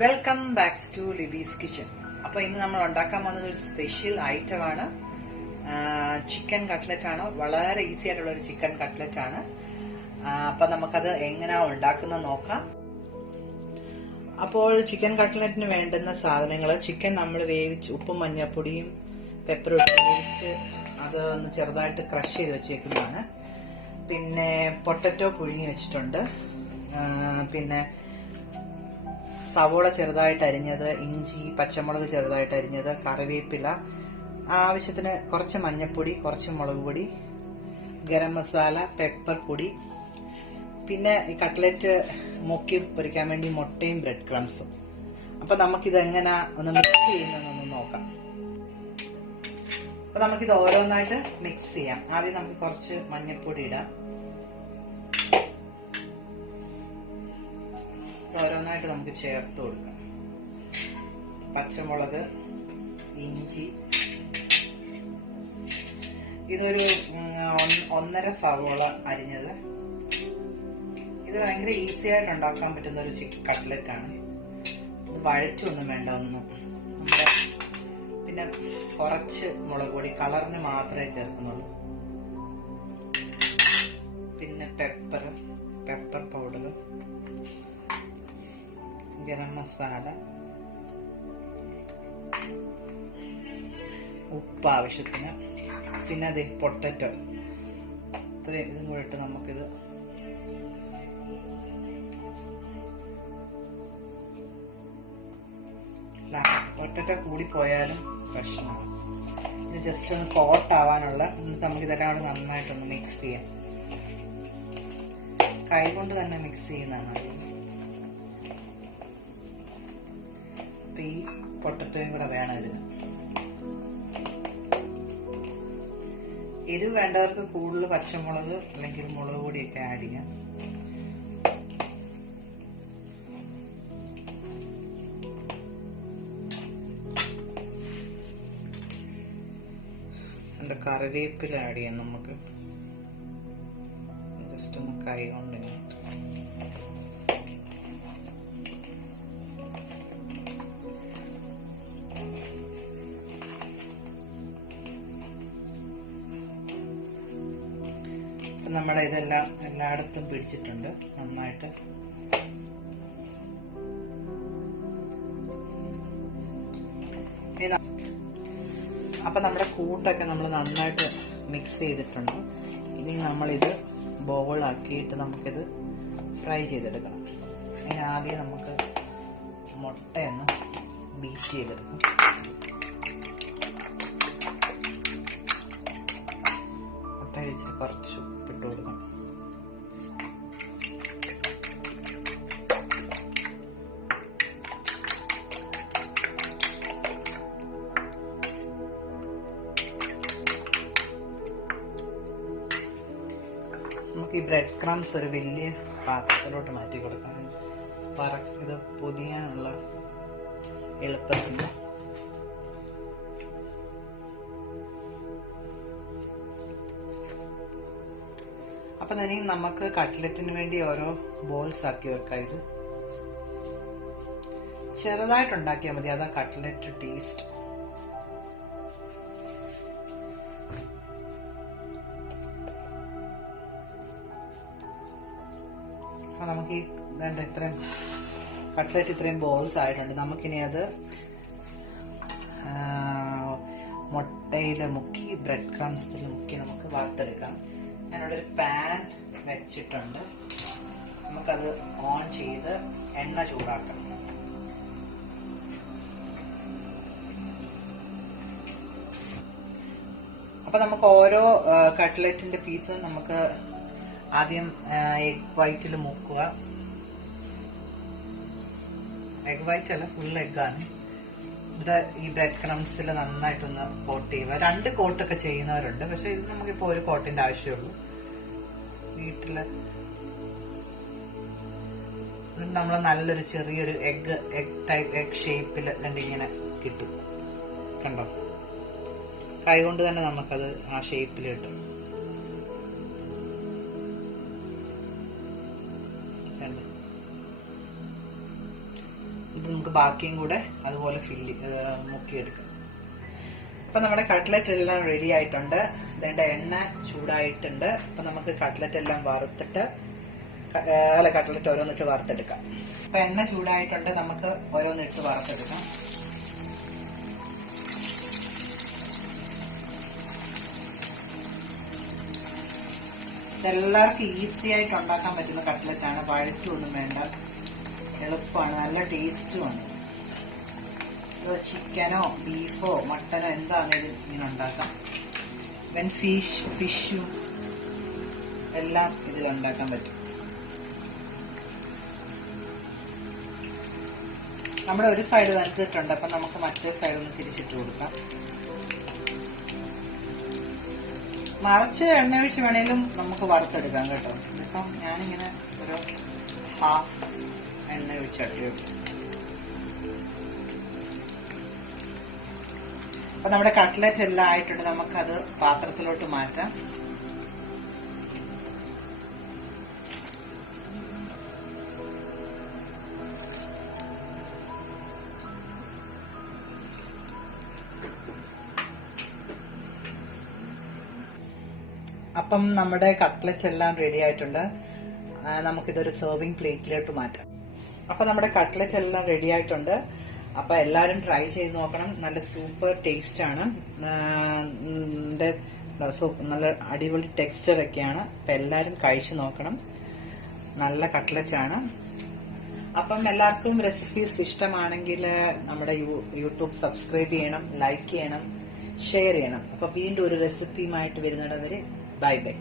Welcome back to Libi's kitchen. അപ്പൊ ഇന്ന് നമ്മൾ ഉണ്ടാക്കാൻ പോകുന്നത് ഒരു സ്പെഷ്യൽ ഐറ്റം ആണ്. ചിക്കൻ കട്ട്ലറ്റ് ആണ്. വളരെ ഈസി ആയിട്ടുള്ള ഒരു ചിക്കൻ കട്ട്ലറ്റ് ആണ്. അപ്പൊ നമുക്കത് എങ്ങനെയാ ഉണ്ടാക്കുന്നത് നോക്കാം. അപ്പോൾ ചിക്കൻ കട്ട്ലറ്റിന് വേണ്ടുന്ന സാധനങ്ങൾ: ചിക്കൻ നമ്മൾ വേവിച്ച് ഉപ്പും മഞ്ഞൾപ്പൊടിയും പെപ്പറും ഇട്ട് വേവിച്ച് അത് ഒന്ന് ചെറുതായിട്ട് ക്രഷ് ചെയ്ത് വെച്ചേക്കുന്നതാണ്. പിന്നെ പൊട്ടറ്റോ പുഴുങ്ങി വെച്ചിട്ടുണ്ട്. പിന്നെ സവോള ചെറുതായിട്ട് അരിഞ്ഞത്, ഇഞ്ചി, പച്ചമുളക് ചെറുതായിട്ട് അരിഞ്ഞത്, കറിവേപ്പില, ആവശ്യത്തിന് കുറച്ച് മഞ്ഞൾപ്പൊടി, കുറച്ച് മുളക് പൊടി, ഗരം മസാല, പെപ്പർ പൊടി, പിന്നെ ഈ കട്ട്ലറ്റ് മുക്കി പൊരിക്കാൻ വേണ്ടി മുട്ടയും ബ്രെഡ് ക്രംസും. അപ്പൊ നമുക്കിത് എങ്ങനെ ഒന്ന് മിക്സ് ചെയ്യുന്നതെന്നൊന്ന് നോക്കാം. അപ്പൊ നമുക്കിത് ഓരോന്നായിട്ട് മിക്സ് ചെയ്യാം. ആദ്യം നമുക്ക് കുറച്ച് മഞ്ഞൾപ്പൊടി ഇടാം. ഓരോന്നായിട്ട് നമുക്ക് ചേർത്ത് കൊടുക്കാം. പച്ചമുളക്, ഇഞ്ചി, ഇതൊരു 1.5 സവോള അരിഞ്ഞത്. ഇത് ഭയങ്കര ഈസി ആയിട്ട് ഉണ്ടാക്കാൻ പറ്റുന്ന ഒരു ചിക്കൻ കട്ട്ലറ്റ് ആണ്. ഇത് വഴറ്റൊന്നും വേണ്ട ഒന്നും. നമ്മുടെ പിന്നെ കുറച്ച് മുളക് പൊടി കളറിന് മാത്രമേ ചേർക്കുന്നുള്ളൂ. പിന്നെ പെപ്പർ പൗഡർ, ഗരം മസാല, ഉപ്പ് ആവശ്യത്തിന്, പിന്നെ അതെ പൊട്ടറ്റോ. ഇതും കൂടെ ഇട്ട് നമുക്കിത് പൊട്ടറ്റോ കൂടി പോയാലും പ്രശ്നമാണ്. ഇത് ജസ്റ്റ് ഒന്ന് കോട്ട് ആവാനുള്ള. എന്നിട്ട് നമുക്കിതെല്ലാം കൂടെ നന്നായിട്ടൊന്ന് മിക്സ് ചെയ്യാം. കൈ കൊണ്ട് തന്നെ മിക്സ് ചെയ്യുന്നതാണ്. ഈ പൊട്ടറ്റോയും കൂടെ വേണം ഇതിന്. എരിവ് വേണ്ടവർക്ക് കൂടുതൽ പച്ചമുളക് അല്ലെങ്കിൽ മുളക് പൊടിയൊക്കെ ആഡ് ചെയ്യാം. എന്താ കറിവേപ്പില ആഡ് ചെയ്യാം. നമുക്ക് ജസ്റ്റ് ഒന്ന് കൈ കൊണ്ട് നമ്മുടെ ഇതെല്ലാം എല്ലായിടത്തും പിടിച്ചിട്ടുണ്ട് നന്നായിട്ട്. അപ്പൊ നമ്മുടെ കൂട്ടൊക്കെ നമ്മൾ നന്നായിട്ട് മിക്സ് ചെയ്തിട്ടുണ്ട്. ഇനി നമ്മളിത് ബോളാക്കിയിട്ട് നമുക്കിത് ഫ്രൈ ചെയ്തെടുക്കണം. ഇനി ആദ്യം നമുക്ക് മുട്ടയൊന്ന് ബീറ്റ് ചെയ്തെടുക്കാം. മുട്ട വെച്ച് കുറച്ച് ഉപ്പിട്ട് കൊടുക്കാം. നമുക്ക് ഈ ബ്രെഡ് ക്രംസ് ഒരു വലിയ പാത്രത്തിലോട്ട് മാറ്റി കൊടുക്കാം. ഇത് പൊതിയാനുള്ള എളുപ്പത്തിന്. അപ്പൊ തന്നെ നമുക്ക് കട്ട്ലറ്റിന് വേണ്ടി ഓരോ ബോൾസ് ആക്കി വെക്കാം. ഇത് ചെറുതായിട്ടുണ്ടാക്കിയാൽ മതി, അതാ കട്ട്ലറ്റ് ടേസ്റ്റ്. അപ്പൊ നമുക്ക് ഈ ഇത്രയും കട്ട്ലറ്റ് ഇത്രയും ബോൾസ് ആയിട്ടുണ്ട്. നമുക്കിനി അത് മുട്ടയിൽ മുക്കി ബ്രെഡ് ക്രംസിൽ മുക്കി നമുക്ക് വറുത്തെടുക്കാം. ഞാനിവിടെ ഒരു പാൻ വെച്ചിട്ടുണ്ട്. നമുക്കത് ഓൺ ചെയ്ത് എണ്ണ ചൂടാക്കണം. അപ്പൊ നമുക്ക് ഓരോ കട്ട്ലറ്റിന്റെ പീസ് നമുക്ക് ആദ്യം എഗ് വൈറ്റിൽ മുക്കുക. എഗ് വൈറ്റ് അല്ല, ഫുൾ എഗ്ഗാണ്. ഇവിടെ ഈ ബ്രെഡ് ക്രംസിൽ നന്നായിട്ടൊന്ന് കോട്ട് ചെയ്യുക. 2 കോട്ടൊക്കെ ചെയ്യുന്നവരുണ്ട്, പക്ഷെ ഇത് നമുക്കിപ്പോ ഒരു കോട്ടിന്റെ ആവശ്യമുള്ളൂ. വീട്ടില് നമ്മൾ നല്ലൊരു ചെറിയൊരു എഗ് ഷേപ്പിൽ ഇങ്ങനെ കിട്ടും. കണ്ടോ? കൈ കൊണ്ട് തന്നെ നമുക്കത് ആ ഷേപ്പിൽ കിട്ടും. നമുക്ക് ബാക്കിയും കൂടെ അതുപോലെ മുക്കിയെടുക്കാം. അപ്പൊ നമ്മുടെ കട്ട്ലറ്റ് എല്ലാം റെഡി ആയിട്ടുണ്ട്. ഇതിന്റെ എണ്ണ ചൂടായിട്ടുണ്ട്. അപ്പൊ നമുക്ക് കട്ട്ലറ്റ് എല്ലാം വറുത്തിട്ട് കട്ട്ലറ്റ് ഓരോന്നിട്ട് വറുത്തെടുക്കാം. അപ്പൊ എണ്ണ ചൂടായിട്ടുണ്ട്, നമുക്ക് ഓരോന്നിട്ട് വറുത്തെടുക്കാം. ഇതെല്ലാവർക്കും ഈസി ആയിട്ട് ഉണ്ടാക്കാൻ പറ്റുന്ന കട്ട്ലറ്റ് ആണ്. വഴറ്റൊന്നും വേണ്ട, എളുപ്പമാണ്, നല്ല ടേസ്റ്റുമാണ്. ചിക്കനോ ബീഫോ മട്ടനോ എന്താണേലും ഇങ്ങനെ ഉണ്ടാക്കാം. ഫിഷും എല്ലാം ഇതിൽ ഉണ്ടാക്കാൻ പറ്റും. നമ്മുടെ ഒരു സൈഡ് വറുത്തിട്ടുണ്ട്. അപ്പൊ നമുക്ക് മറ്റേ സൈഡ് ഒന്ന് തിരിച്ചിട്ട് കൊടുക്കാം. മറിച്ച് എണ്ണ ഒഴിച്ച് വേണേലും നമുക്ക് വറുത്തെടുക്കാം കേട്ടോ. ഇപ്പം ഞാനിങ്ങനെ ഒരു ഹാഫ് എണ്ണ ഒഴിച്ചിട്ടു. അപ്പൊ നമ്മുടെ കട്ട്ലറ്റ് എല്ലാം ആയിട്ടുണ്ട്. നമുക്കത് പാത്രത്തിലോട്ട് മാറ്റാം. അപ്പം നമ്മുടെ കട്ട്ലറ്റ് എല്ലാം റെഡി ആയിട്ടുണ്ട്. നമുക്കിതൊരു സെർവിങ് പ്ലേറ്റിലോട്ട് മാറ്റാം. അപ്പൊ നമ്മുടെ കട്ട്ലറ്റ് എല്ലാം റെഡി ആയിട്ടുണ്ട്. അപ്പൊ എല്ലാരും ട്രൈ ചെയ്ത് നോക്കണം. നല്ല സൂപ്പർ ടേസ്റ്റ് ആണ്. നല്ല അടിപൊളി ടെക്സ്ചർ ഒക്കെയാണ്. അപ്പൊ എല്ലാരും കഴിച്ചു നോക്കണം. നല്ല കട്ട്ലറ്റ് ആണ്. അപ്പം എല്ലാവർക്കും റെസിപ്പീസ് ഇഷ്ടമാണെങ്കിൽ നമ്മുടെ യൂട്യൂബ് സബ്സ്ക്രൈബ് ചെയ്യണം, ലൈക്ക് ചെയ്യണം, ഷെയർ ചെയ്യണം. അപ്പൊ വീണ്ടും ഒരു റെസിപ്പിയുമായിട്ട് വരുന്നിടവരെ ബൈ ബൈ.